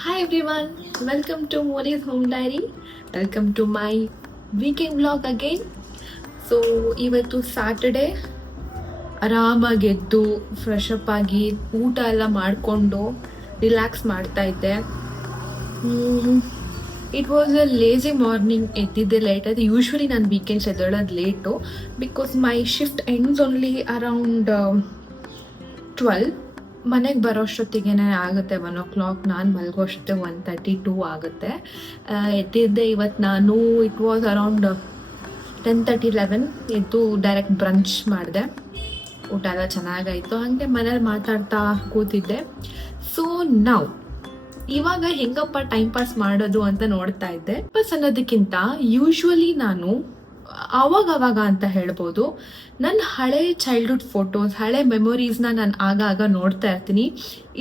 Hi everyone, welcome to Mori's Home Diary. Welcome to my weekend vlog again. So ಇವತ್ತು Saturday, ಆರಾಮಾಗಿ ಎದ್ದು fresh up ಆಗಿ ಊಟ ಎಲ್ಲ ಮಾಡಿಕೊಂಡು ರಿಲ್ಯಾಕ್ಸ್ ಮಾಡ್ತಾ ಇದ್ದೆ. It was a lazy morning. ಎದ್ದಿದ್ದೆ ಲೇಟ್ ಆಯ್ತು. ಯೂಶ್ವಲಿ ನಾನು ವೀಕೆಂಡ್ಸ್ ಎದ್ದೇಳೋದು late because my shift ends only around 12. ಮನೆಗೆ ಬರೋಷ್ಟೊತ್ತಿಗೆ ಆಗುತ್ತೆ 1 o'clock. ನಾನು ಮಲಗೋಷ್ಟೇ 1:32 ಆಗುತ್ತೆ. ಎದ್ದಿದ್ದೆ ಇವತ್ತು ನಾನು. ಇಟ್ ವಾಸ್ ಅರೌಂಡ್ 10:30-11 ಎದ್ದು ಡೈರೆಕ್ಟ್ ಬ್ರಂಚ್ ಮಾಡಿದೆ. ಊಟ ಎಲ್ಲ ಚೆನ್ನಾಗಾಯಿತು. ಹಾಗೆ ಮನೇಲಿ ಮಾತಾಡ್ತಾ ಕೂತಿದ್ದೆ. ಸೊ ನಾವು ಇವಾಗ ಹೆಂಗಪ್ಪ ಟೈಮ್ ಪಾಸ್ ಮಾಡೋದು ಅಂತ ನೋಡ್ತಾ ಇದ್ದೆ. ಪಾಸ್ ಅನ್ನೋದಕ್ಕಿಂತ ಯೂಶ್ವಲಿ ನಾನು ಅವಾಗ ಅಂತ ಹೇಳ್ಬೋದು, ನನ್ನ ಹಳೆ ಚೈಲ್ಡ್ಹುಡ್ ಫೋಟೋಸ್, ಹಳೆ ಮೆಮೊರೀಸ್ನ ನಾನು ಆಗ ನೋಡ್ತಾ ಇರ್ತೀನಿ.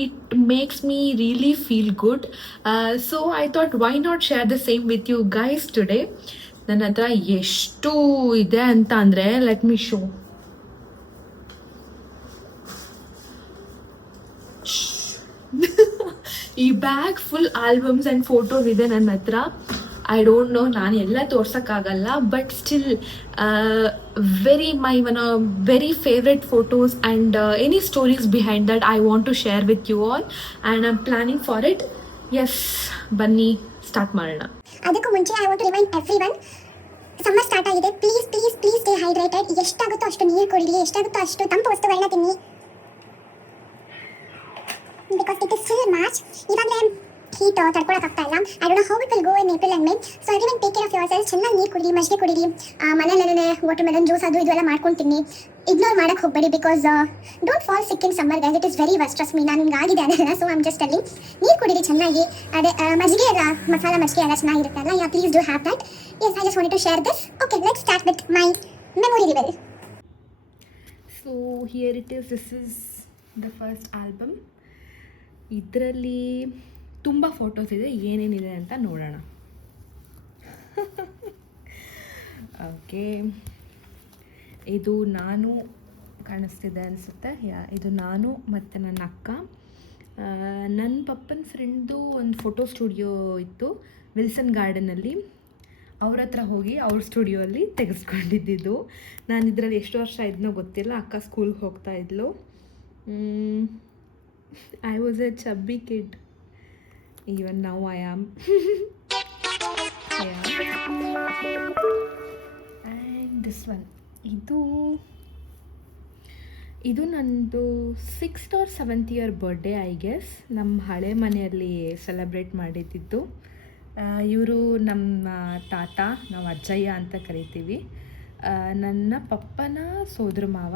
It makes me really feel good. So I thought why not share the same with you guys today. ನನ್ನ ಹತ್ರ ಎಷ್ಟು ಇದೆ ಅಂತ ಅಂದರೆ, ಲೆಟ್ ಮಿ ಶೋ. ಈ bag full albums and photos ಇದೆ ನನ್ನ ಹತ್ರ. ಐ ಡೋಂಟ್ ನೋ, ನಾನು ಎಲ್ಲ ತೋರ್ಸೋಕ್ಕಾಗಲ್ಲ, but still very favourite photos and any stories behind that I want to share with you all and I am planning for it. S, ಬನ್ನಿ start ಮಾಡೋಣ. ಅದಕ್ಕೂ ಮುಂಚೆ I want to remind everyone, summer start ಆಗಿದೆ. Please please please stay hydrated. ಎಷ್ಟಾಗುತ್ತೋ ಅಷ್ಟು ನೀರು ಕುಡಿರಿ, ಎಷ್ಟಾಗುತ್ತೋ ಅಷ್ಟು ತಂಪು ವಸ್ತುಗಳನ್ನ ತಿನ್ನಿ. Because it is still March. ಇವಾಗಲೇ ಹೀಟ್ ತಡ್ಕೊಳಕ್ಕಾಗ್ತಾ ಇಲ್ಲ. I don't know how it will go in April and May. So everyone take care of yourself. ಚೆನ್ನಾಗಿ ನೀರು ಕುಡಿರಿ, ಮಜ್ಜಿಗೆ ಕುಡಿರಿ, ಮನೆಯಲ್ಲೇ ವಾಟರ್ ಮೆಲನ್ ಜ್ಯೂಸ್ ಅದು ಇದೆಲ್ಲ ಮಾಡ್ಕೊಂಡು ತಿನ್ನಿ. ಇಗ್ನೋರ್ ಮಾಡಕ್ಕೆ ಹೋಗಬೇಡಿ because don't fall sick in summer guys. It is very worst. Trust me, ನಾನು ನಿಮ್ಗೆ ಆಗಿದೆ ಅದೆಲ್ಲ. ಸೊ ಐಮ್ ಜಸ್ಟ್ ಟೆಲ್ಲಿಂಗ್, ನೀರು ಕುಡಿರಿ ಚೆನ್ನಾಗಿ. ಅದೇ ಮಜ್ಜಿಗೆ ಎಲ್ಲ, ಮಸಾಲ ಮಜ್ಜಿಗೆ ಎಲ್ಲ ಚೆನ್ನಾಗಿರುತ್ತೆ ಅಲ್ಲ. Yeah, please do have that. Yes, I just wanted to share this. Okay, let's start with my memory reveal. So here it is. This is the first album. ಇದರಲ್ಲಿ ತುಂಬ ಫೋಟೋಸ್ ಇದೆ. ಏನೇನಿದೆ ಅಂತ ನೋಡೋಣ. ಓಕೆ, ಇದು ನಾನು ಕಾಣಿಸ್ತಿದೆ ಅನಿಸುತ್ತೆ. ಇದು ನಾನು ಮತ್ತು ನನ್ನ ಅಕ್ಕ. ನನ್ನ ಪಪ್ಪನ ಫ್ರೆಂಡ್ದು ಒಂದು ಫೋಟೋ ಸ್ಟುಡಿಯೋ ಇತ್ತು ವಿಲ್ಸನ್ ಗಾರ್ಡನಲ್ಲಿ. ಅವ್ರ ಹತ್ರ ಹೋಗಿ ಅವ್ರ ಸ್ಟುಡಿಯೋಲ್ಲಿ ತೆಗೆಸ್ಕೊಂಡಿದ್ದು. ನಾನು ಇದರಲ್ಲಿ ಎಷ್ಟು ವರ್ಷ ಇದ್ನೋ ಗೊತ್ತಿಲ್ಲ. ಅಕ್ಕ ಸ್ಕೂಲ್ಗೆ ಹೋಗ್ತಾ ಇದ್ಲು. I was a chubby kid. Even now I am. Yeah. And this one. ಇದು ನಂದು 6th or 7th year birthday I guess. ನಮ್ಮ ಹಳೆ ಮನೆಯಲ್ಲಿ ಸೆಲೆಬ್ರೇಟ್ ಮಾಡಿದ್ದು. ಇವರು ನಮ್ಮ ತಾತ, ನಾವು ಅಜ್ಜಯ್ಯ ಅಂತ ಕರಿತೀವಿ. ನನ್ನ ಪಪ್ಪನ ಸೋದರ ಮಾವ.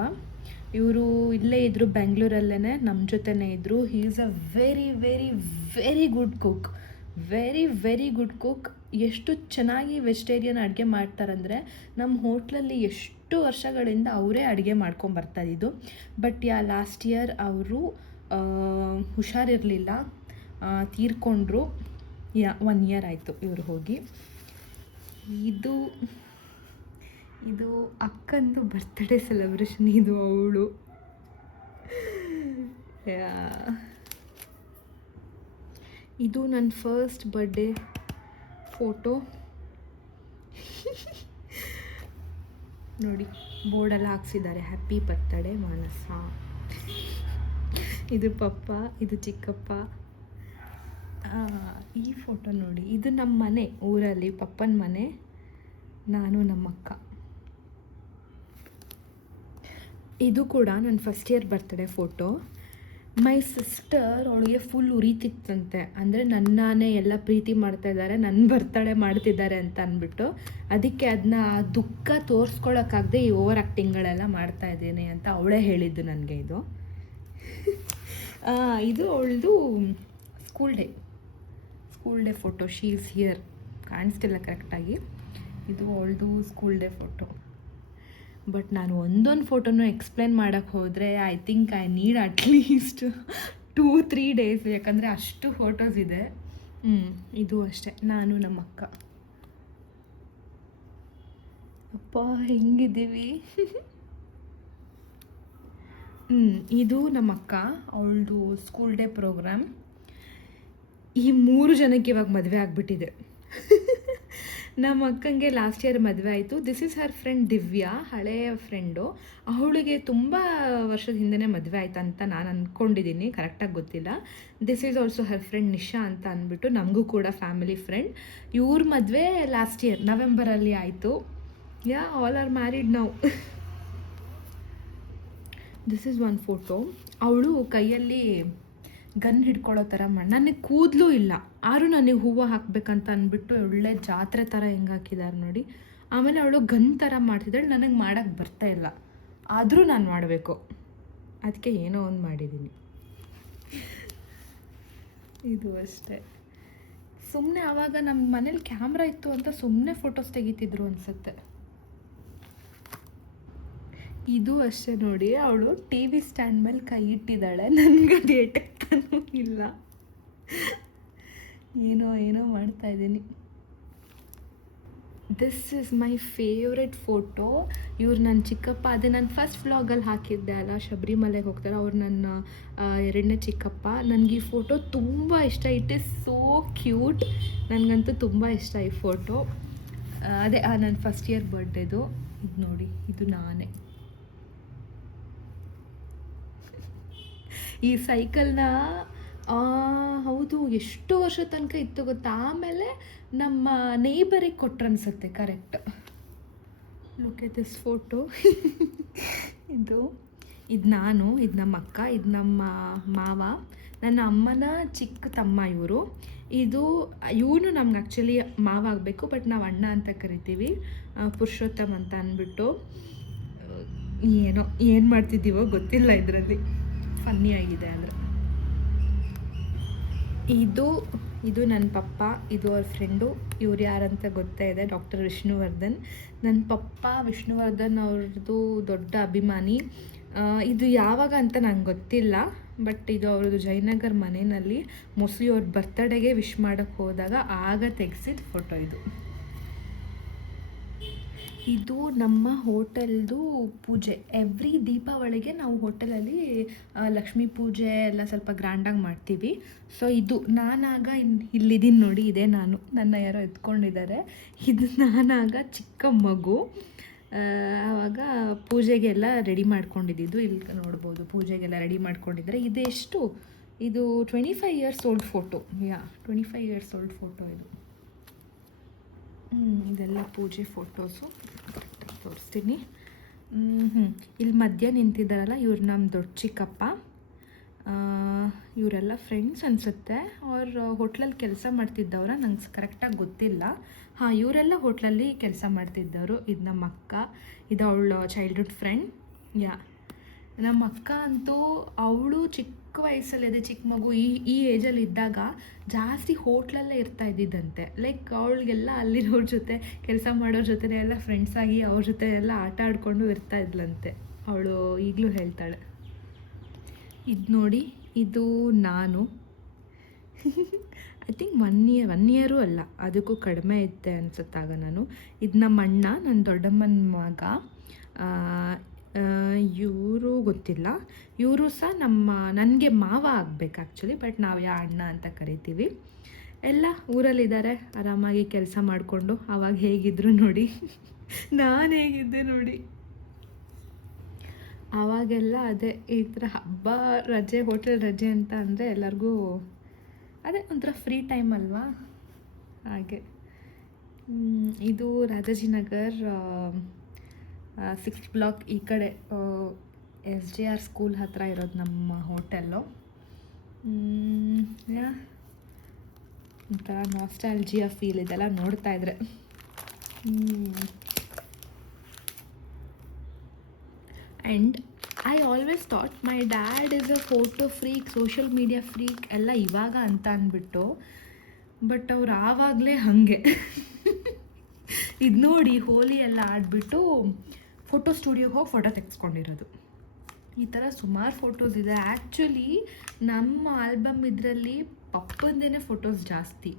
ಇವರು ಇಲ್ಲೇ ಇದ್ದರು, ಬೆಂಗಳೂರಲ್ಲೇ ನಮ್ಮ ಜೊತೆನೇ ಇದ್ದರು. He is a very very very good cook. Very good cook. ಎಷ್ಟು ಚೆನ್ನಾಗಿ ವೆಜಿಟೇರಿಯನ್ ಅಡುಗೆ ಮಾಡ್ತಾರಂದರೆ, ನಮ್ಮ ಹೋಟ್ಲಲ್ಲಿ ಎಷ್ಟು ವರ್ಷಗಳಿಂದ ಅವರೇ ಅಡುಗೆ ಮಾಡ್ಕೊಂಬರ್ತಾಯಿದ್ದು. ಬಟ್ ಲಾಸ್ಟ್ ಇಯರ್ ಅವರು ಹುಷಾರಿರಲಿಲ್ಲ, ತೀರ್ಕೊಂಡ್ರು. 1 year ಆಯಿತು ಇವರು ಹೋಗಿ. ಇದು ಅಕ್ಕಂದು ಬರ್ತ್ಡೇ ಸೆಲೆಬ್ರೇಷನ್. ಇದು ಅವಳು. ಇದು ನನ್ನ ಫಸ್ಟ್ ಬರ್ಡೇ ಫೋಟೋ. ನೋಡಿ, ಬೋರ್ಡೆಲ್ಲ ಹಾಕ್ಸಿದ್ದಾರೆ, ಹ್ಯಾಪಿ ಬರ್ತ್ಡೇ ಮಾನಸ. ಇದು ಪಪ್ಪ, ಇದು ಚಿಕ್ಕಪ್ಪ. ಈ ಫೋಟೋ ನೋಡಿ, ಇದು ನಮ್ಮ ಮನೆ ಊರಲ್ಲಿ, ಪಪ್ಪನ ಮನೆ, ನಾನು ನಮ್ಮಕ್ಕ. ಇದು ಕೂಡ ನನ್ನ first year birthday photo. My sister, ಅವಳಿಗೆ ಫುಲ್ ಉರಿತಿತ್ತಂತೆ. ಅಂದರೆ ನನ್ನಾನೇ ಎಲ್ಲ ಪ್ರೀತಿ ಮಾಡ್ತಾಯಿದ್ದಾರೆ, ನನ್ನ ಬರ್ತಡೇ ಮಾಡ್ತಿದ್ದಾರೆ ಅಂತ ಅಂದ್ಬಿಟ್ಟು. ಅದಕ್ಕೆ ಅದನ್ನ ದುಃಖ ತೋರಿಸ್ಕೊಳಕ್ಕಾಗದೆ ಈ ಓವರ್ ಆ್ಯಕ್ಟಿಂಗ್ಗಳೆಲ್ಲ ಮಾಡ್ತಾಯಿದ್ದೀನಿ ಅಂತ ಅವಳೇ ಹೇಳಿದ್ದು ನನಗೆ. ಇದು ಅವಳದು school day photo. She is here. ಕಾಣಿಸ್ತಿಲ್ಲ ಕರೆಕ್ಟಾಗಿ. ಇದು ಅವಳದು ಸ್ಕೂಲ್ ಡೇ ಫೋಟೋ. ಬಟ್ ನಾನು ಒಂದೊಂದು ಫೋಟೋನು ಎಕ್ಸ್ಪ್ಲೇನ್ ಮಾಡೋಕ್ಕೆ ಹೋದರೆ I think I need at least 2-3 days, ಯಾಕಂದರೆ ಅಷ್ಟು ಫೋಟೋಸ್ ಇದೆ. ಇದು ಅಷ್ಟೇ, ನಾನು ನಮ್ಮ ಅಕ್ಕ. ಅಪ್ಪ ಹೆಂಗಿದ್ದೀವಿ. ಇದು ನಮ್ಮ ಅಕ್ಕ, ಅವಳದು ಸ್ಕೂಲ್ ಡೇ ಪ್ರೋಗ್ರಾಮ್. ಈ 3 ಜನಕ್ಕೆ ಇವಾಗ ಮದುವೆ ಆಗಿಬಿಟ್ಟಿದೆ. ನಮ್ಮ ಅಕ್ಕಂಗೆ ಲಾಸ್ಟ್ ಇಯರ್ ಮದುವೆ ಆಯಿತು. This is her friend Divya, ಹಳೆಯ ಫ್ರೆಂಡು. ಅವಳಿಗೆ ತುಂಬ ವರ್ಷದ ಹಿಂದೆನೇ ಮದುವೆ ಆಯ್ತು ಅಂತ ನಾನು ಅಂದ್ಕೊಂಡಿದ್ದೀನಿ, ಕರೆಕ್ಟಾಗಿ ಗೊತ್ತಿಲ್ಲ. This is also Har friend Nisha ಅಂತ ಅಂದ್ಬಿಟ್ಟು, ನಮಗೂ ಕೂಡ ಫ್ಯಾಮಿಲಿ ಫ್ರೆಂಡ್. ಇವ್ರ ಮದುವೆ ಲಾಸ್ಟ್ ಇಯರ್ ನವೆಂಬರಲ್ಲಿ ಆಯಿತು. Yeah, all are married now. This is one photo. ಅವಳು ಕೈಯಲ್ಲಿ ಗನ್ ಹಿಡ್ಕೊಳ್ಳೋ ಥರ ನನಗೆ ಕೂದಲೂ ಇಲ್ಲ, ಆದರೂ ನನಗೆ ಹೂವು ಹಾಕಬೇಕಂತ ಅಂದ್ಬಿಟ್ಟು ಒಳ್ಳೆ ಜಾತ್ರೆ ಥರ ಹೆಂಗೆ ಹಾಕಿದ್ದಾರೆ ನೋಡಿ. ಆಮೇಲೆ ಅವಳು ಗನ್ ಥರ ಮಾಡ್ತಿದ್ದಾಳೆ, ನನಗೆ ಮಾಡೋಕ್ಕೆ ಬರ್ತಾ ಇಲ್ಲ, ಆದರೂ ನಾನು ಮಾಡಬೇಕು, ಅದಕ್ಕೆ ಏನೋ ಒಂದು ಮಾಡಿದ್ದೀನಿ. ಇದು ಅಷ್ಟೇ. ಸುಮ್ಮನೆ ಆವಾಗ ನಮ್ಮ ಮನೇಲಿ ಕ್ಯಾಮ್ರಾ ಇತ್ತು ಅಂತ ಸುಮ್ಮನೆ ಫೋಟೋಸ್ ತೆಗಿತಿದ್ರು ಅನಿಸುತ್ತೆ. ಇದು ಅಷ್ಟೇ ನೋಡಿ, ಅವಳು ಟಿ ವಿ ಸ್ಟ್ಯಾಂಡ್ ಮೇಲೆ ಕೈ ಇಟ್ಟಿದ್ದಾಳೆ, ನನಗೆ ಅದು ಎಟಕ್ತಾನೂ ಇಲ್ಲ. ಏನೋ ಮಾಡ್ತಾಯಿದ್ದೀನಿ. This is my favourite photo. ಇವ್ರು ನನ್ನ ಚಿಕ್ಕಪ್ಪ. ಅದೇ ನಾನು ಫಸ್ಟ್ ವ್ಲಾಗಲ್ಲಿ ಹಾಕಿದ್ದೆ ಅಲ್ಲ, ಶಬರಿಮಲೆಗೆ ಹೋಗ್ತಾರೆ, ಅವ್ರು ನನ್ನ 2ನೇ ಚಿಕ್ಕಪ್ಪ. ನನಗೆ ಈ ಫೋಟೋ ತುಂಬ ಇಷ್ಟ. It is so cute. ನನಗಂತೂ ತುಂಬ ಇಷ್ಟ ಈ ಫೋಟೋ. ಅದೇ ನನ್ನ ಫಸ್ಟ್ ಇಯರ್ ಬರ್ಡೇದು. ಇದು ನೋಡಿ, ಇದು ನಾನೇ. ಈ ಸೈಕಲ್ನ ಹೌದು ಎಷ್ಟು ವರ್ಷ ತನಕ ಇತ್ತು ಗೊತ್ತಾ. ಆಮೇಲೆ ನಮ್ಮ ನೇಬರಿಗೆ ಕೊಟ್ರು ಅನ್ಸುತ್ತೆ, correct. Look at this photo. ಇದು ನಾನು, ಇದು ನಮ್ಮ ಅಕ್ಕ, ಇದು ನಮ್ಮ ಮಾವ, ನನ್ನ ಅಮ್ಮನ ಚಿಕ್ಕ ತಮ್ಮ ಇವರು. ಇವನು ನಮ್ಗೆ ಆ್ಯಕ್ಚುಲಿ ಮಾವ ಆಗಬೇಕು, ಬಟ್ ನಾವು ಅಣ್ಣ ಅಂತ ಕರಿತೀವಿ, ಪುರುಷೋತ್ತಮ್ ಅಂತ ಅಂದ್ಬಿಟ್ಟು. ಏನು ಮಾಡ್ತಿದ್ದೀವೋ ಗೊತ್ತಿಲ್ಲ, ಇದರಲ್ಲಿ ಫನ್ನಿ ಆಗಿದೆ ಅಂದರೆ. ಇದು ನನ್ನ ಪಪ್ಪ, ಇದು ಅವ್ರ ಫ್ರೆಂಡು. ಇವ್ರು ಯಾರಂತ ಗೊತ್ತೇ ಇದೆ, ಡಾಕ್ಟರ್ ವಿಷ್ಣುವರ್ಧನ್. ನನ್ನ ಪಪ್ಪ ವಿಷ್ಣುವರ್ಧನ್ ಅವ್ರದ್ದು ದೊಡ್ಡ ಅಭಿಮಾನಿ. ಇದು ಯಾವಾಗ ಅಂತ ನಂಗೆ ಗೊತ್ತಿಲ್ಲ, ಬಟ್ ಇದು ಅವ್ರದ್ದು ಜಯನಗರ್ ಮನೆಯಲ್ಲಿ ಮೋಸ್ಟ್ಲಿ ಅವ್ರ ಬರ್ತಡೇಗೆ ವಿಶ್ ಮಾಡೋಕ್ಕೆ ಹೋದಾಗ ಆಗ ತೆಗೆಸಿದ ಫೋಟೋ ಇದು. ಇದು ನಮ್ಮ ಹೋಟೆಲ್ದು ಪೂಜೆ. ಎವ್ರಿ ದೀಪಾವಳಿಗೆ ನಾವು ಹೋಟೆಲಲ್ಲಿ ಲಕ್ಷ್ಮೀ ಪೂಜೆ ಎಲ್ಲ ಸ್ವಲ್ಪ ಗ್ರ್ಯಾಂಡಾಗಿ ಮಾಡ್ತೀವಿ. ಸೊ ಇದು ನಾನಾಗ ಇಲ್ಲಿದ್ದೀನಿ ನೋಡಿ, ಇದೇ ನಾನು. ನನ್ನ ಯಾರೋ ಎತ್ಕೊಂಡಿದ್ದಾರೆ. ಇದು ನಾನಾಗ ಚಿಕ್ಕ ಮಗು. ಆವಾಗ ಪೂಜೆಗೆಲ್ಲ ರೆಡಿ ಮಾಡ್ಕೊಂಡಿದ್ದು ಇಲ್ಲಿ ನೋಡ್ಬೋದು. ಪೂಜೆಗೆಲ್ಲ ರೆಡಿ ಮಾಡ್ಕೊಂಡಿದ್ದಾರೆ. ಇದು 25 years old photo. 25 years old photo ಇದು. ಇದೆಲ್ಲ ಪೂಜೆ ಫೋಟೋಸು ತೋರಿಸ್ತೀನಿ. ಇಲ್ಲಿ ಮಧ್ಯ ನಿಂತಿದ್ದಾರಲ್ಲ, ಇವ್ರು ನಮ್ಮ ದೊಡ್ಡ ಚಿಕ್ಕಪ್ಪ. ಇವರೆಲ್ಲ ಫ್ರೆಂಡ್ಸ್ ಅನಿಸುತ್ತೆ. ಅವ್ರು ಹೋಟ್ಲಲ್ಲಿ ಕೆಲಸ ಮಾಡ್ತಿದ್ದವ್ರ, ನಂಗೆ ಕರೆಕ್ಟಾಗಿ ಗೊತ್ತಿಲ್ಲ. ಇವರೆಲ್ಲ ಹೋಟ್ಲಲ್ಲಿ ಕೆಲಸ ಮಾಡ್ತಿದ್ದವರು. ಇದು ನಮ್ಮ ಅಕ್ಕ, ಇದು ಅವಳು ಚೈಲ್ಡ್ಹುಡ್ ಫ್ರೆಂಡ್. ನಮ್ಮ ಅಕ್ಕ ಅಂತೂ ಅವಳು ಚಿಕ್ಕ ವಯಸ್ಸಲ್ಲಿ, ಅದೇ ಚಿಕ್ಕ ಮಗು ಈ ಏಜಲ್ಲಿ ಇದ್ದಾಗ ಜಾಸ್ತಿ ಹೋಟ್ಲಲ್ಲೇ ಇರ್ತಾ ಇದ್ದಿದ್ದಂತೆ. ಲೈಕ್ ಅವಳಿಗೆಲ್ಲ ಅಲ್ಲಿರೋರ ಜೊತೆ, ಕೆಲಸ ಮಾಡೋರ ಜೊತೆ ಎಲ್ಲ ಫ್ರೆಂಡ್ಸ್ ಆಗಿ ಅವ್ರ ಜೊತೆ ಎಲ್ಲ ಆಟ ಆಡಿಕೊಂಡು ಇರ್ತಾ ಇದ್ಲಂತೆ. ಅವಳು ಈಗಲೂ ಹೇಳ್ತಾಳೆ. ಇದು ನೋಡಿ, ಇದು ನಾನು. ಐ ಥಿಂಕ್ 1 ಇಯರೂ ಅಲ್ಲ, ಅದಕ್ಕೂ ಕಡಿಮೆ ಇದ್ದೆ ಅನ್ಸುತ್ತಾಗ ನಾನು. ಇದು ನಮ್ಮ ಅಣ್ಣ, ನನ್ನ ದೊಡ್ಡಮ್ಮನ ಮಗ. ಇವರು ಗೊತ್ತಿಲ್ಲ. ಇವರು ಸಹ ನನಗೆ ಮಾವ ಆಗಬೇಕು ಆ್ಯಕ್ಚುಲಿ, ಬಟ್ ನಾವು ಅಣ್ಣ ಅಂತ ಕರಿತೀವಿ. ಎಲ್ಲ ಊರಲ್ಲಿದ್ದಾರೆ, ಆರಾಮಾಗಿ ಕೆಲಸ ಮಾಡಿಕೊಂಡು. ಆವಾಗ ಹೇಗಿದ್ರು ನೋಡಿ, ನಾನು ಹೇಗಿದ್ದೆ ನೋಡಿ. ಆವಾಗೆಲ್ಲ ಅದೇ ಈ ಥರ ಹಬ್ಬ ರಜೆ, ಹೋಟೆಲ್ ರಜೆ ಅಂತ ಅಂದರೆ ಎಲ್ಲರಿಗೂ ಅದೇ ಒಂಥರ ಫ್ರೀ ಟೈಮ್ ಅಲ್ವಾ, ಹಾಗೆ. ಇದು ರಾಜಾಜಿನಗರ್ 6th ಬ್ಲಾಕ್ ಈ ಕಡೆ SJR ಸ್ಕೂಲ್ ಹತ್ರ ಇರೋದು ನಮ್ಮ ಹೋಟೆಲ್ಲು. ಒಂಥರ ನಾಸ್ಟಾಲ್ಜಿಯಾ ಫೀಲ್ ಇದೆಲ್ಲ ನೋಡ್ತಾ ಇದ್ರೆ. And I always thought my dad is a photo freak, social media freak ಎಲ್ಲ ಇವಾಗ ಅಂತ ಅಂದ್ಬಿಟ್ಟು. ಬಟ್ ಅವ್ರು ಆವಾಗಲೇ ಹಾಗೆ. ಇದು ನೋಡಿ, ಹೋಲಿ ಎಲ್ಲ ಆಡಿಬಿಟ್ಟು ಫೋಟೋ ಸ್ಟುಡಿಯೋಗೆ ಹೋಗಿ ಫೋಟೋ ತೆಗೆಸ್ಕೊಂಡಿರೋದು. ಈ ಥರ ಸುಮಾರು ಫೋಟೋಸ್ ಇದೆ. ಆ್ಯಕ್ಚುಲಿ ನಮ್ಮ ಆಲ್ಬಮ್ ಇದರಲ್ಲಿ ಪಪ್ಪಂದೇ ಫೋಟೋಸ್ ಜಾಸ್ತಿ.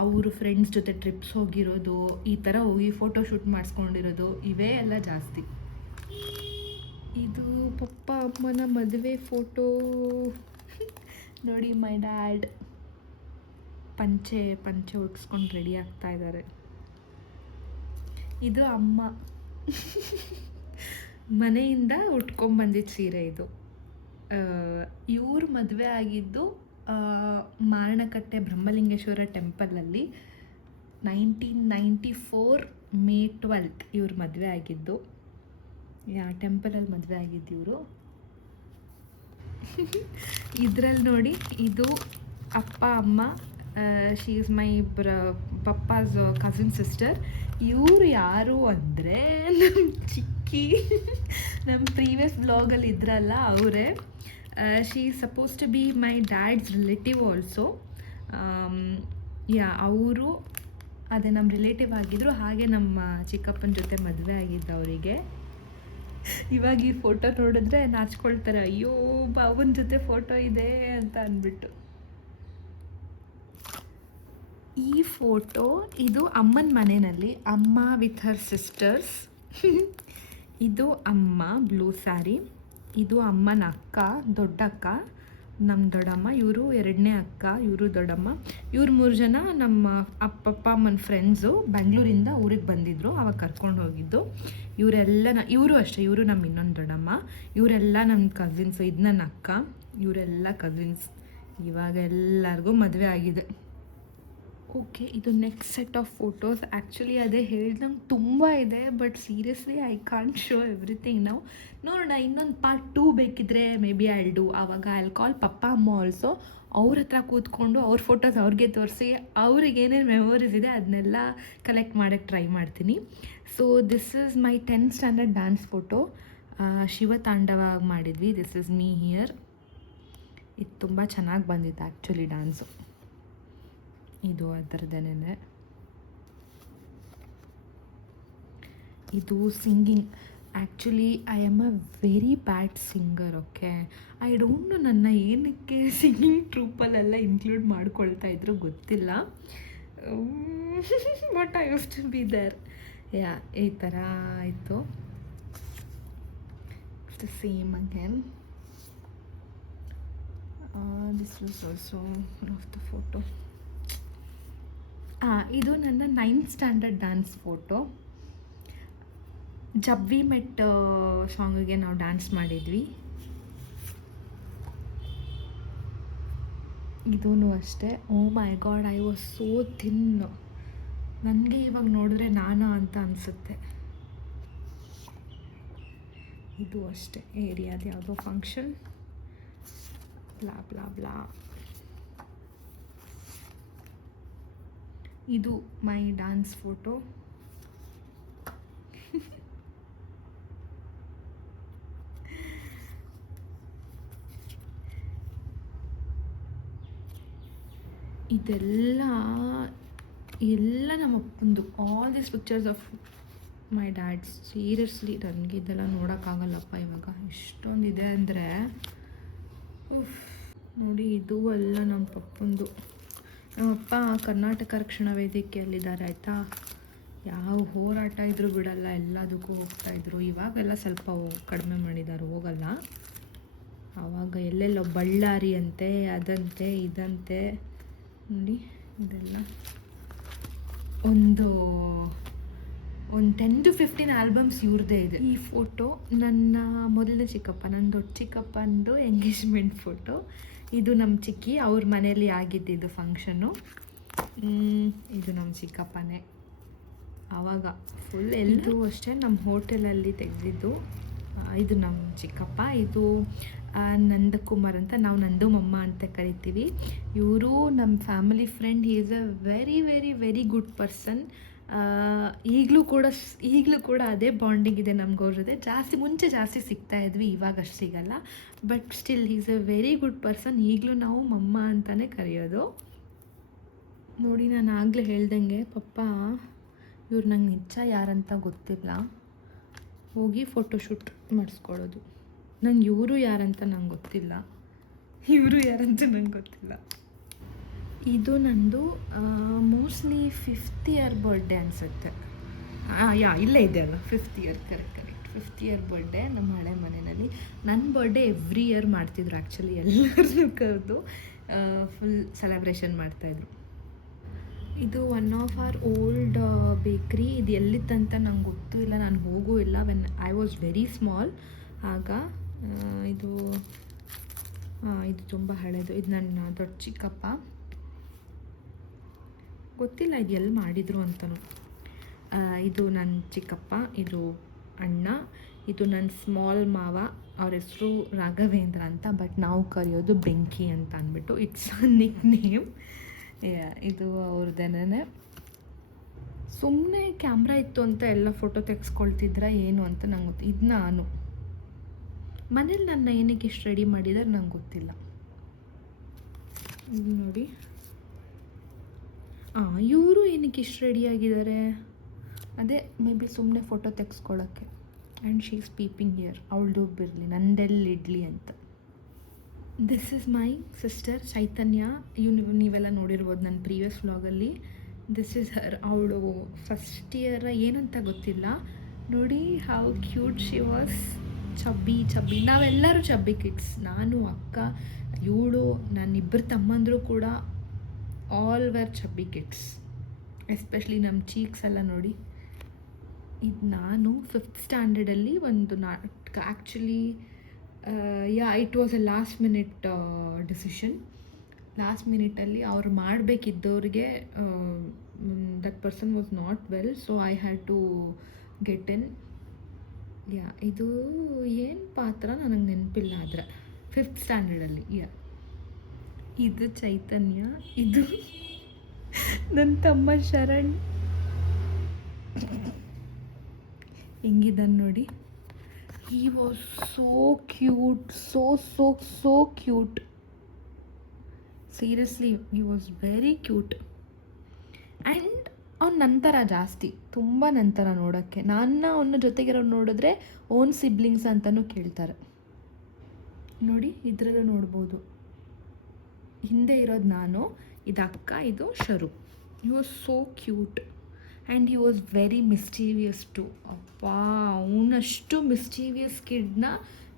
ಅವರು ಫ್ರೆಂಡ್ಸ್ ಜೊತೆ ಟ್ರಿಪ್ಸ್ ಹೋಗಿರೋದು, ಈ ಥರ ಹೋಗಿ ಫೋಟೋ ಶೂಟ್ ಮಾಡಿಸ್ಕೊಂಡಿರೋದು, ಇವೇ ಎಲ್ಲ ಜಾಸ್ತಿ. ಇದು ಪಪ್ಪ ಅಮ್ಮನ ಮದುವೆ ಫೋಟೋ ನೋಡಿ, ಮೈ ಡ್ಯಾಡ್. ಪಂಚೆ ಉಟ್ಸ್ಕೊಂಡು ರೆಡಿ ಆಗ್ತಾ ಇದ್ದಾರೆ. ಇದು ಅಮ್ಮ ಮನೆಯಿಂದ ಉಟ್ಕೊಂಡ್ಬಂದಿದ್ದ ಸೀರೆ ಇದು. ಇವ್ರ ಮದುವೆ ಆಗಿದ್ದು ಮಾರಣಕಟ್ಟೆ ಬ್ರಹ್ಮಲಿಂಗೇಶ್ವರ ಟೆಂಪಲಲ್ಲಿ 1994 May 12th ಇವ್ರ ಮದುವೆ ಆಗಿದ್ದು. ಟೆಂಪಲಲ್ಲಿ ಮದುವೆ ಆಗಿದ್ದು ಇವರು. ಇದರಲ್ಲಿ ನೋಡಿ, ಇದು ಅಪ್ಪ ಅಮ್ಮ, she is my papa's cousin sister. ಇವರು ಯಾರು ಅಂದರೆ ನಮ್ಮ ಚಿಕ್ಕಿ, ನಮ್ಮ ಪ್ರೀವಿಯಸ್ ಬ್ಲಾಗಲ್ಲಿ ಇದ್ರಲ್ಲ ಅವರೇ. She is suppose to be my dad's relative also. ಅವರು ಅದೇ ನಮ್ಮ ರಿಲೇಟಿವ್ ಆಗಿದ್ದರು. ಹಾಗೆ ನಮ್ಮ ಚಿಕ್ಕಪ್ಪನ ಜೊತೆ ಮದುವೆ ಆಗಿದ್ದು ಅವರಿಗೆ. ಇವಾಗ ಈ ಫೋಟೋ ನೋಡಿದ್ರೆ ನಾಚ್ಕೊಳ್ತಾರೆ, ಅಯ್ಯೋ ಬಾವನ ಜೊತೆ ಫೋಟೋ ಇದೆ ಅಂತ ಅಂದ್ಬಿಟ್ಟು. ಈ ಫೋಟೋ ಇದು ಅಮ್ಮನ ಮನೆಯಲ್ಲಿ, ಅಮ್ಮ ವಿತ್ ಹರ್ ಸಿಸ್ಟರ್ಸ್. ಇದು ಅಮ್ಮ ಬ್ಲೂ ಸ್ಯಾರಿ. ಇದು ಅಮ್ಮನ ಅಕ್ಕ, ದೊಡ್ಡಕ್ಕ, ನಮ್ಮ ದೊಡ್ಡಮ್ಮ. ಇವರು ಎರಡನೇ ಅಕ್ಕ, ಇವರು ದೊಡ್ಡಮ್ಮ. ಇವ್ರು 3 ಜನ ನಮ್ಮ ಅಪ್ಪಪ್ಪ ಅಮ್ಮನ ಫ್ರೆಂಡ್ಸು. ಬೆಂಗಳೂರಿಂದ ಊರಿಗೆ ಬಂದಿದ್ದರು, ಅವಾಗ ಕರ್ಕೊಂಡು ಹೋಗಿದ್ದು. ಇವರು ಅಷ್ಟೇ, ಇವರು ನಮ್ಮ ಇನ್ನೊಂದು ದೊಡ್ಡಮ್ಮ. ಇವರೆಲ್ಲ ನಮ್ಮ ಕಸಿನ್ಸು. ಇದು ನನ್ನ ಅಕ್ಕ, ಇವರೆಲ್ಲ ಕಸಿನ್ಸ್. ಇವಾಗ ಎಲ್ಲರಿಗೂ ಮದುವೆ ಆಗಿದೆ. ಓಕೆ, ಇದು next set of photos. Actually ಅದೇ ಹೇಳ್ದಂಗೆ ತುಂಬ ಇದೆ, but seriously I can't show everything ನಾವು. ನೋಡೋಣ, ಇನ್ನೊಂದು ಪಾರ್ಟ್ 2 ಬೇಕಿದ್ರೆ ಮೇ ಬಿ ಐ ಡು. ಆವಾಗ ಐ ಕಾಲ್ ಪಪ್ಪ ಅಮ್ಮ ಆಲ್ಸೋ. ಅವ್ರ ಹತ್ರ ಕೂತ್ಕೊಂಡು ಅವ್ರ ಫೋಟೋಸ್ ಅವ್ರಿಗೆ ತೋರಿಸಿ ಅವ್ರಿಗೆ ಏನೇನು ಮೆಮೊರೀಸ್ ಇದೆ ಅದನ್ನೆಲ್ಲ ಕಲೆಕ್ಟ್ ಮಾಡೋಕ್ಕೆ ಟ್ರೈ ಮಾಡ್ತೀನಿ. So this is my 10th standard dance photo. Shivatandava ಮಾಡಿದ್ವಿ. This is me here. ಇದು ತುಂಬ ಚೆನ್ನಾಗಿ ಬಂದಿತ್ತು ಆ್ಯಕ್ಚುಲಿ ಡ್ಯಾನ್ಸು. ಇದು ಅದರದ್ದೇನೆ. ಇದು singing. Actually I am a very bad singer. Okay, I don't know ನನ್ನ ಏನಕ್ಕೆ ಸಿಂಗಿಂಗ್ ಟ್ರೂಪಲ್ಲೆಲ್ಲ ಇನ್ಕ್ಲೂಡ್ ಮಾಡ್ಕೊಳ್ತಾ ಇದ್ರು ಗೊತ್ತಿಲ್ಲ. But I use to be there. ಈ ಥರ ಆಯಿತು. The same again. This was also one of the photo. ಇದು ನನ್ನ 9th standard dance photo. Jab We Met ಸಾಂಗಿಗೆ ನಾವು ಡ್ಯಾನ್ಸ್ ಮಾಡಿದ್ವಿ. ಇದೂ ಅಷ್ಟೇ. Oh my god, I was so thin. ನನಗೆ ಇವಾಗ ನೋಡಿದ್ರೆ ನಾನಾ ಅಂತ ಅನಿಸುತ್ತೆ. ಇದು ಅಷ್ಟೇ, ಏರಿಯಾದ ಯಾವುದೋ ಫಂಕ್ಷನ್. Blah blah blah. ಇದು ಮೈ ಡ್ಯಾನ್ಸ್ ಫೋಟೋ. ಇದೆಲ್ಲ ನಮ್ಮ ಅಪ್ಪಂದು. All this pictures of my dad's. Seriously ನನಗೆ ಇದೆಲ್ಲ ನೋಡೋಕ್ಕಾಗಲ್ಲಪ್ಪ ಇವಾಗ, ಇಷ್ಟೊಂದಿದೆ ಅಂದರೆ. ನೋಡಿ, ಇದು ಎಲ್ಲ ನಮ್ಮ ಪಪ್ಪಂದು. ನಮ್ಮಪ್ಪ ಕರ್ನಾಟಕ ರಕ್ಷಣಾ ವೇದಿಕೆಯಲ್ಲಿದ್ದಾರೆ ಆಯಿತಾ. ಯಾವ ಹೋರಾಟ ಇದ್ರೂ ಬಿಡಲ್ಲ, ಎಲ್ಲದಕ್ಕೂ ಹೋಗ್ತಾಯಿದ್ರು. ಇವಾಗೆಲ್ಲ ಸ್ವಲ್ಪ ಕಡಿಮೆ ಮಾಡಿದ್ದಾರೆ, ಹೋಗಲ್ಲ. ಆವಾಗ ಎಲ್ಲೆಲ್ಲೋ ಬಳ್ಳಾರಿ ಅಂತೆ, ಅದಂತೆ ಇದಂತೆ. ನೋಡಿ, ಇದೆಲ್ಲ ಒಂದು 10 to 15 ಆಲ್ಬಮ್ಸ್ ಇವ್ರದ್ದೇ ಇದೆ. ಈ ಫೋಟೋ ನನ್ನ ಮೊದಲನೇ ಚಿಕ್ಕಪ್ಪ, ನನ್ನ ದೊಡ್ಡ ಚಿಕ್ಕಪ್ಪಂದು ಎಂಗೇಜ್ಮೆಂಟ್ ಫೋಟೋ. ಇದು ನಮ್ಮ ಚಿಕ್ಕಿ, ಅವ್ರ ಮನೇಲಿ ಆಗಿದ್ದಿದ್ದು ಫಂಕ್ಷನ್ನು. ಇದು ನಮ್ಮ ಚಿಕ್ಕಪ್ಪನೇ. ಆವಾಗ ಫುಲ್ ಎಲ್ಲರೂ ಅಷ್ಟೇ ನಮ್ಮ ಹೋಟೆಲಲ್ಲಿ ತೆಗೆದಿದ್ದು. ಇದು ನಮ್ಮ ಚಿಕ್ಕಪ್ಪ. ಇದು ನಂದಕುಮಾರ್ ಅಂತ, ನಾವು ನಂದು ಮಮ್ಮ ಅಂತ ಕರಿತೀವಿ. ಇವರು ನಮ್ಮ family friend. He is a very very very good person. ಈಗಲೂ ಕೂಡ ಅದೇ ಬಾಂಡಿಂಗ್ ಇದೆ ನಮ್ಗೆ ಅವ್ರ ಜೊತೆ. ಮುಂಚೆ ಜಾಸ್ತಿ ಸಿಗ್ತಾ ಇದ್ವಿ, ಇವಾಗ ಅಷ್ಟು ಸಿಗಲ್ಲ. But still he is a very good person. ಈಗಲೂ ನಾವು ಮಮ್ಮ ಅಂತಲೇ ಕರೆಯೋದು. ನೋಡಿ, ನಾನು ಆಗಲೇ ಹೇಳ್ದಂಗೆ ಪಪ್ಪ ಇವ್ರು ನಂಗೆ ನಿಜ ಯಾರಂತ ಗೊತ್ತಿಲ್ಲ, ಹೋಗಿ ಫೋಟೋಶೂಟ್ ಮಾಡಿಸ್ಕೊಳ್ಳೋದು. ನಂಗೆ ಇವರು ಯಾರಂತ ನಂಗೆ ಗೊತ್ತಿಲ್ಲ, ಇವರು ಯಾರಂತ ನಂಗೆ ಗೊತ್ತಿಲ್ಲ. ಇದು ನಂದು ಮೋಸ್ಟ್ಲಿ 5th ಇಯರ್ ಬರ್ಡೇ ಅನಿಸುತ್ತೆ. ಇಲ್ಲೇ ಇದೆ ಅಲ್ಲ, 5th year. Correct 5th year birthday ನಮ್ಮ ಹಳೆ ಮನೆಯಲ್ಲಿ. ನನ್ನ ಬರ್ಡೇ ಎವ್ರಿ ಇಯರ್ ಮಾಡ್ತಿದ್ರು ಆ್ಯಕ್ಚುಲಿ. ಎಲ್ಲರನ್ನೂ ಕರೆದು ಫುಲ್ ಸೆಲೆಬ್ರೇಷನ್ ಮಾಡ್ತಾಯಿದ್ರು. ಇದು ಒನ್ ಆಫ್ ಆರ್ ಓಲ್ಡ್ ಬೇಕ್ರಿ. ಇದು ಎಲ್ಲಿತ್ತಂತ ನಂಗೆ ಗೊತ್ತೂ ಇಲ್ಲ, ನಾನು ಹೋಗೂ ಇಲ್ಲ. When I was very small ಆಗ. ಇದು ಇದು ತುಂಬ ಹಳೆಯದು. ಇದು ನನ್ನ ದೊಡ್ಡ ಚಿಕ್ಕಪ್ಪ, ಗೊತ್ತಿಲ್ಲ ಇದು ಎಲ್ಲಿ ಮಾಡಿದರು ಅಂತಲೂ. ಇದು ನನ್ನ ಚಿಕ್ಕಪ್ಪ, ಇದು ಅಣ್ಣ, ಇದು ನನ್ನ ಸ್ಮಾಲ್ ಮಾವ. ಅವ್ರ ಹೆಸರು ರಾಘವೇಂದ್ರ ಅಂತ, ಬಟ್ ನಾವು ಕರೆಯೋದು ಬೆಂಕಿ ಅಂತ ಅಂದ್ಬಿಟ್ಟು. It's a nick name. ಇದು ಅವ್ರದ್ದೇನೆ. ಸುಮ್ಮನೆ ಕ್ಯಾಮ್ರಾ ಇತ್ತು ಅಂತ ಎಲ್ಲ ಫೋಟೋ ತೆಗೆಸ್ಕೊಳ್ತಿದ್ರ ಏನು ಅಂತ ನಂಗೆ ಗೊತ್ತು. ಇದು ನಾನು ಮನೇಲಿ ನನ್ನ ಏನಕ್ಕೆ ಇಷ್ಟು ರೆಡಿ ಮಾಡಿದ್ದಾರೆ ನಂಗೆ ಗೊತ್ತಿಲ್ಲ. ಇದು ನೋಡಿ, ಇವರು ಏನಕ್ಕೆ ಇಷ್ಟು ರೆಡಿಯಾಗಿದ್ದಾರೆ, ಅದೇ ಮೇ ಬಿ ಸುಮ್ಮನೆ ಫೋಟೋ ತೆಗೆಸ್ಕೊಳ್ಳೋಕ್ಕೆ. And she is peeping here. ಅವಳದು ಬಿರಲಿ ನಂದೆಲ್ಲಿಡಲಿ ಅಂತ. This is my sister Chaitanya. ನೀವೆಲ್ಲ ನೋಡಿರ್ಬೋದು ನನ್ನ ಪ್ರೀವಿಯಸ್ ವ್ಲಾಗಲ್ಲಿ. This is her. ಅವಳು ಫಸ್ಟ್ ಇಯರ್ ಏನಂತ ಗೊತ್ತಿಲ್ಲ. ನೋಡಿ how cute she was. Chubby. ನಾವೆಲ್ಲರೂ ಚಬ್ಬಿ ಕಿಡ್ಸ್. ನಾನು, ಅಕ್ಕ, ಇವಳು, ನನ್ನಿಬ್ಬರು ತಮ್ಮಂದರು ಕೂಡ all were chubby kids. Especially ನಮ್ಮ ಚೀಕ್ಸ್ ಎಲ್ಲ ನೋಡಿ. ಇದು ನಾನು 5th ಸ್ಟ್ಯಾಂಡರ್ಡಲ್ಲಿ ಒಂದು ನಾಟಕ, actually it was A last minute decision. Last ಮಿನಿಟಲ್ಲಿ ಅವ್ರು ಮಾಡಬೇಕಿದ್ದವ್ರಿಗೆ that person was not well, so I had to get in. ಇದು ಏನು ಪಾತ್ರ ನನಗೆ ನೆನಪಿಲ್ಲ, ಆದರೆ 5th ಸ್ಟ್ಯಾಂಡರ್ಡಲ್ಲಿ. ಇದು ಚೈತನ್ಯ. ಇದು ನನ್ನ ತಮ್ಮ ಶರಣ್. ಹೆಂಗಿದ್ದಾನೆ ನೋಡಿ. ಹಿ was so cute, so cute. Seriously he was very cute. And ಅವ್ನ ನಂತರ ಜಾಸ್ತಿ, ತುಂಬ ನಂತರ ನೋಡೋಕ್ಕೆ. ಅವನ ಜೊತೆಗಿರೋರು ನೋಡಿದ್ರೆ ಓನ್ ಸಿಬ್ಲಿಂಗ್ಸ್ ಅಂತಲೂ ಕೇಳ್ತಾರೆ ನೋಡಿ. ಇದರಲ್ಲೂ ನೋಡ್ಬೋದು, ಹಿಂದೆ ಇರೋದು ನಾನು, ಇದು ಅಕ್ಕ, ಇದು Sharu. He was so cute and he was very mischievous too. ಅಪ್ಪ, ಅವನಷ್ಟು ಮಿಸ್ಚೀವಿಯಸ್ ಕಿಡ್ನ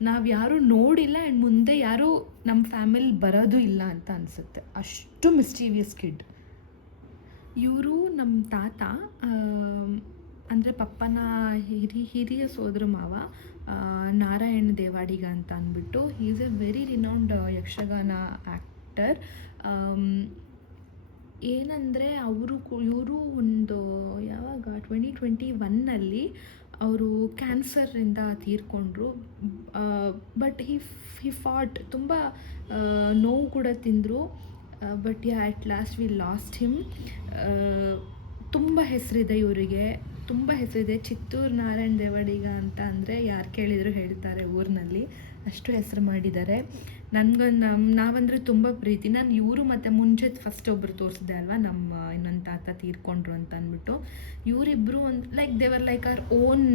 ನಾವು ಯಾರೂ ನೋಡಿಲ್ಲ ಆ್ಯಂಡ್ ಮುಂದೆ ಯಾರೂ ನಮ್ಮ ಫ್ಯಾಮಿಲಿ ಬರೋದು ಇಲ್ಲ ಅಂತ ಅನಿಸುತ್ತೆ. ಅಷ್ಟು ಮಿಸ್ಚೀವಿಯಸ್ ಕಿಡ್. ಇವರು ನಮ್ಮ ತಾತ, ಅಂದರೆ ಪಪ್ಪನ ಹಿರಿಯ ಸೋದರ ಮಾವ, ನಾರಾಯಣ್ ದೇವಾಡಿಗ ಅಂತ ಅಂದ್ಬಿಟ್ಟು. He is A very renowned Yakshagana actor. ಏನಂದರೆ ಇವರು ಒಂದು ಯಾವಾಗ 2021 ಅವರು ಕ್ಯಾನ್ಸರಿಂದ ತೀರ್ಕೊಂಡ್ರು. ಬಟ್ ಹಿ ಫಾಟ್, ತುಂಬ ನೋವು ಕೂಡ ತಿಂದರು. But at last V last him. ತುಂಬ ಹೆಸರಿದೆ ಇವರಿಗೆ, ತುಂಬ ಹೆಸರಿದೆ. ಚಿತ್ತೂರು ನಾರಾಯಣ್ ದೇವಾಡಿಗ ಅಂತ ಅಂದರೆ ಯಾರು ಕೇಳಿದರೂ ಹೇಳ್ತಾರೆ ಊರಿನಲ್ಲಿ, ಅಷ್ಟು ಹೆಸರು ಮಾಡಿದ್ದಾರೆ. ನಾವಂದರೆ ತುಂಬ ಪ್ರೀತಿ. ನಾನು ಇವರು ಮತ್ತು ಮುಂಚೆ ಫಸ್ಟ್ ಒಬ್ಬರು ತೋರಿಸಿದೆ ಅಲ್ವಾ, ನಮ್ಮ ಇನ್ನೊಂದು ತಾತ ತೀರ್ಕೊಂಡ್ರು ಅಂತ ಅಂದ್ಬಿಟ್ಟು. ಇವರಿಬ್ಬರು ಒಂದು they are like our own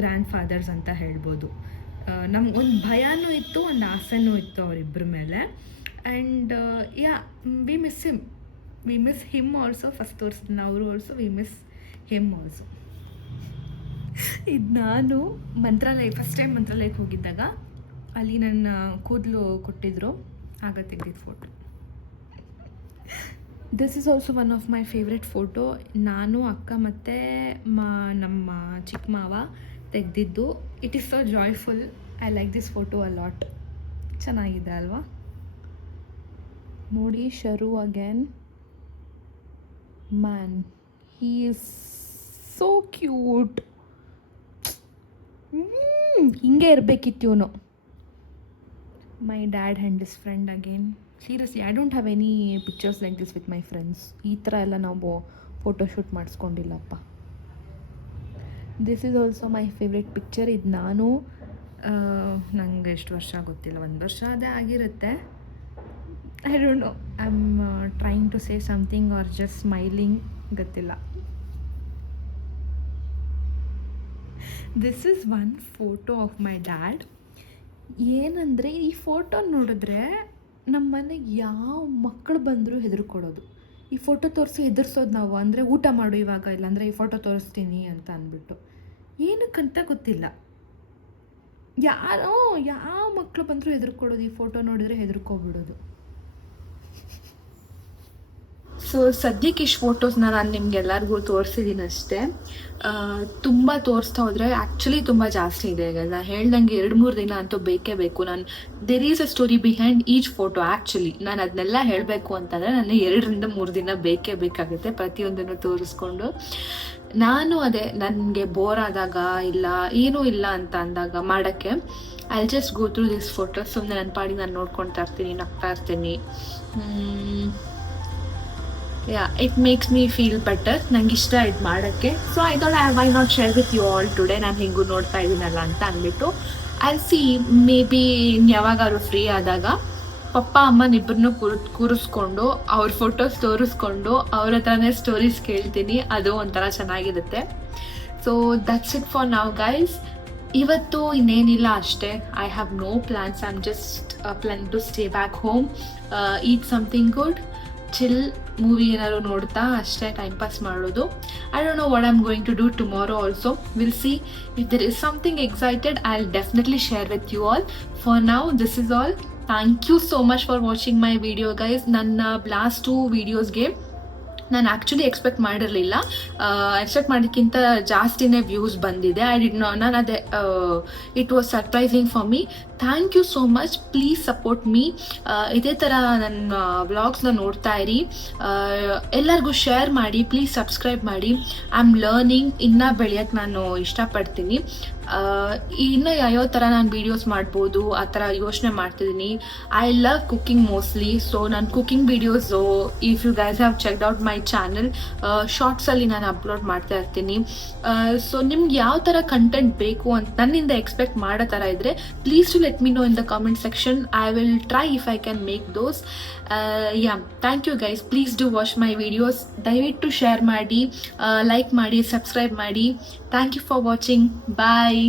grandfathers ಅಂತ ಹೇಳ್ಬೋದು. ನಮ್ಗೊಂದು ಭಯನೂ ಇತ್ತು, ಒಂದು ಆಸೆನೂ ಇತ್ತು ಅವರಿಬ್ಬರ ಮೇಲೆ. And we miss him also. First ತೋರಿಸಿದ್ನ ಅವರು also, we miss him also. ಇದು ನಾನು ಫಸ್ಟ್ ಟೈಮ್ ಮಂತ್ರಾಲಯಕ್ಕೆ ಹೋಗಿದ್ದಾಗ ಅಲ್ಲಿ ನನ್ನ ಕೂದಲು ಕೊಟ್ಟಿದ್ರು, ಆಗ ತೆಗೆದಿದ್ದು photo. This is also one of my favourite photo. ನಾನು, ಅಕ್ಕ ಮತ್ತು ನಮ್ಮ ಚಿಕ್ಕ ಮಾವ ತೆಗೆದಿದ್ದು. It is so joyful. I like this photo a lot. ಚೆನ್ನಾಗಿದೆ ಅಲ್ವಾ? ನೋಡಿ, Sharu again. Man, he is so cute. ಹಿಂಗೆ ಇರಬೇಕಿತ್ತು ಇವನು. My dad and his friend again. Seriously I don't have any pictures like this with my friends. ಈ ಥರ ಎಲ್ಲ ನಾವು ಫೋಟೋಶೂಟ್ ಮಾಡಿಸ್ಕೊಂಡಿಲ್ಲಪ್ಪ. This is also my favourite picture. ಇದು ನಾನು, ನಂಗೆ ಎಷ್ಟು ವರ್ಷ ಗೊತ್ತಿಲ್ಲ, 1 ವರ್ಷ ಅದೇ ಆಗಿರುತ್ತೆ. I don't know, I am trying to say something or just smiling, ಗೊತ್ತಿಲ್ಲ. This is one photo of my dad. ಏನಂದರೆ ಈ ಫೋಟೋ ನೋಡಿದ್ರೆ ನಮ್ಮ ಮನೆಗೆ ಯಾವ ಮಕ್ಕಳು ಬಂದರೂ ಹೆದರ್ಕೊಡೋದು. ಈ ಫೋಟೋ ತೋರಿಸಿ ಹೆದರ್ಸೋದು ನಾವು. ಅಂದರೆ ಊಟ ಮಾಡು ಇವಾಗ, ಇಲ್ಲಾಂದರೆ ಈ ಫೋಟೋ ತೋರಿಸ್ತೀನಿ ಅಂತ ಅಂದ್ಬಿಟ್ಟು. ಏನಕ್ಕಂತ ಗೊತ್ತಿಲ್ಲ. ಯಾವ ಮಕ್ಕಳು ಬಂದರೂ ಹೆದರ್ಕೊಡೋದು. ಈ ಫೋಟೋ ನೋಡಿದರೆ ಹೆದರ್ಕೊಬಿಡೋದು. ಸೊ ಸದ್ಯಕ್ಕೆ ಇಷ್ಟು ಫೋಟೋಸ್ನ ನಾನು ನಿಮ್ಗೆಲ್ಲರಿಗೂ ತೋರಿಸಿದ್ದೀನಿ ಅಷ್ಟೇ. ತುಂಬ ತೋರಿಸ್ತಾ ಹೋದರೆ ಆ್ಯಕ್ಚುಲಿ ತುಂಬ ಜಾಸ್ತಿ ಇದೆ. ಈಗ ನಾನು ಹೇಳ್ದಂಗೆ 2-3 ದಿನ ಅಂತೂ ಬೇಕೇ ಬೇಕು. There is a story behind each photo. Actually ನಾನು ಅದನ್ನೆಲ್ಲ ಹೇಳಬೇಕು ಅಂತಂದರೆ ನನಗೆ 2-3 ದಿನ ಬೇಕೇ ಬೇಕಾಗುತ್ತೆ ಪ್ರತಿಯೊಂದನ್ನು ತೋರಿಸ್ಕೊಂಡು. ನಾನು ಅದೇ ನನಗೆ ಬೋರ್ ಆದಾಗ ಇಲ್ಲ ಏನೂ ಇಲ್ಲ ಅಂತ ಅಂದಾಗ ಮಾಡೋಕ್ಕೆ I just go through this photos. ಸುಮ್ಮನೆ ನನ್ನ ಪಾಡಿಗೆ ನಾನು ನೋಡ್ಕೊಳ್ತಾ ಇರ್ತೀನಿ, ನಗ್ತಾ ಇರ್ತೀನಿ. It makes me feel better. ನಂಗೆ ಇಷ್ಟ ಇದು ಮಾಡೋಕ್ಕೆ. So I thought why not share with you all today. ನಾನು ಹೆಂಗೂ ನೋಡ್ತಾ ಇದ್ದೀನಲ್ಲ ಅಂತ ಅಂದ್ಬಿಟ್ಟು ಐ ಸಿ ಮೇ ಬಿ ಯಾವಾಗಾದ್ರು ಫ್ರೀ ಆದಾಗ ಪಪ್ಪ ಅಮ್ಮನಿಬ್ಬರನ್ನೂ ಕೂರಿಸ್ಕೊಂಡು ಅವ್ರ ಫೋಟೋಸ್ ತೋರಿಸ್ಕೊಂಡು ಅವ್ರ ಹತ್ರನೇ ಸ್ಟೋರೀಸ್ ಕೇಳ್ತೀನಿ. ಅದು ಒಂಥರ ಚೆನ್ನಾಗಿರುತ್ತೆ. So that's it for now guys. ಇವತ್ತು ಇನ್ನೇನಿಲ್ಲ ಅಷ್ಟೇ. I have no plans. I am just plan to stay back home, eat something good, chill, movie ಏನಾದ್ರು ನೋಡ್ತಾ ಅಷ್ಟೇ ಟೈಮ್ ಪಾಸ್ ಮಾಡೋದು. I don't know what I am going to do tomorrow also. Will see. If there is something excited I will definitely share with you all. For now this is all. Thank you so much for watching my video guys. ನನ್ನ last 2 ವೀಡಿಯೋಸ್ಗೆ ನಾನು actually expect ಮಾಡಿರಲಿಲ್ಲ. Expect ಮಾಡೋಕ್ಕಿಂತ ಜಾಸ್ತಿನೇ views ಬಂದಿದೆ. ನಾನು ಅದೇ it was surprising for me. Thank you so much. Please support me. ಇದೇ ಥರ ನನ್ನ ವ್ಲಾಗ್ಸ್ನ ನೋಡ್ತಾ ಇರಿ. ಎಲ್ಲರಿಗೂ ಶೇರ್ ಮಾಡಿ. ಪ್ಲೀಸ್ ಸಬ್ಸ್ಕ್ರೈಬ್ ಮಾಡಿ. I am learning. ಇನ್ನೂ ಬೆಳೆಯೋಕ್ಕೆ ನಾನು ಇಷ್ಟಪಡ್ತೀನಿ. ಇನ್ನೂ ಯಾವ್ಯಾವ ಥರ ನಾನು ವೀಡಿಯೋಸ್ ಮಾಡ್ಬೋದು ಆ ಥರ ಯೋಚನೆ ಮಾಡ್ತಿದ್ದೀನಿ. I love cooking mostly. So ನಾನು cooking videos if you guys have checked out my channel, ಶಾರ್ಟ್ಸಲ್ಲಿ ನಾನು ಅಪ್ಲೋಡ್ ಮಾಡ್ತಾ ಇರ್ತೀನಿ. ಸೊ ನಿಮ್ಗೆ ಯಾವ ಥರ ಕಂಟೆಂಟ್ ಬೇಕು ಅಂತ ನನ್ನಿಂದ ಎಕ್ಸ್ಪೆಕ್ಟ್ ಮಾಡೋ ಥರ ಇದ್ದರೆ please to let me know in the comment section. I will try if I can make those. Thank you guys. Please do watch my videos. ದಯವಿಟ್ಟು ಶೇರ್ ಮಾಡಿ, ಲೈಕ್ ಮಾಡಿ, ಸಬ್ಸ್ಕ್ರೈಬ್ ಮಾಡಿ. Thank you for watching. Bye.